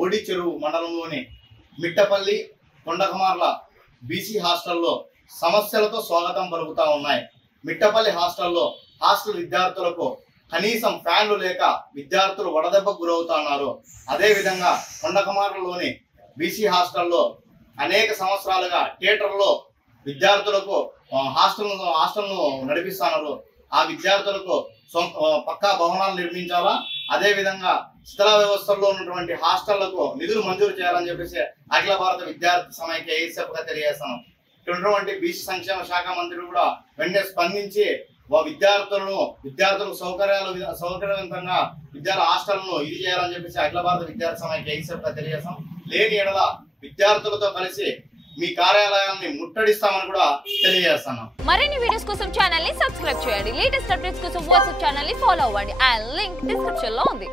ఓడి చెరువు మండలంలోని మిట్టపల్లి కొండకమార్ల బీసీ హాస్టల్లో సమస్యలతో స్వాగతం పలుకుతా ఉన్నాయి. మిట్టపల్లి హాస్టల్ విద్యార్థులకు కనీసం ఫ్యాన్లు లేక విద్యార్థులు వడదెబ్బకు గురవుతున్నారు. అదేవిధంగా కొండకమార్లలోని బీసీ హాస్టల్లో అనేక సంవత్సరాలుగా థియేటర్లో విద్యార్థులకు హాస్టల్ను నడిపిస్తున్నారు. ఆ విద్యార్థులకు పక్కా భవనాలు నిర్మించాలా, అదేవిధంగా శిథిల వ్యవస్థల్లో ఉన్నటువంటి హాస్టళ్లకు నిధులు మంజూరు చేయాలని చెప్పేసి అఖిల భారత విద్యార్థి సమైక్య ఏఎస్ఎఫ్గా తెలియజేస్తాను. ఇక్కడ ఉన్నటువంటి బీసీ సంక్షేమ శాఖ మంత్రి కూడా వెంటనే స్పందించి విద్యార్థులకు సౌకర్యవంతంగా విద్యార్థి హాస్టల్ను ఇది చేయాలని చెప్పేసి అఖిల భారత విద్యార్థి సమైక్య ఏఎస్ఎఫ్గా తెలియజేస్తాం. లేని ఎడల విద్యార్థులతో కలిసి మీ కార్యాలయాన్ని ముట్టడిస్తామని కూడా తెలియజేస్తున్నాం. మరిన్ని వీడియోస్ కోసం ఛానల్ ని సబ్స్క్రైబ్ చేయండి. లేటెస్ట్ అప్డేట్స్ కోసం వాట్సాప్ ఛానల్ ని ఫాలో అవ్వండి. ఆ లింక్ డిస్క్రిప్షన్ లో ఉంది.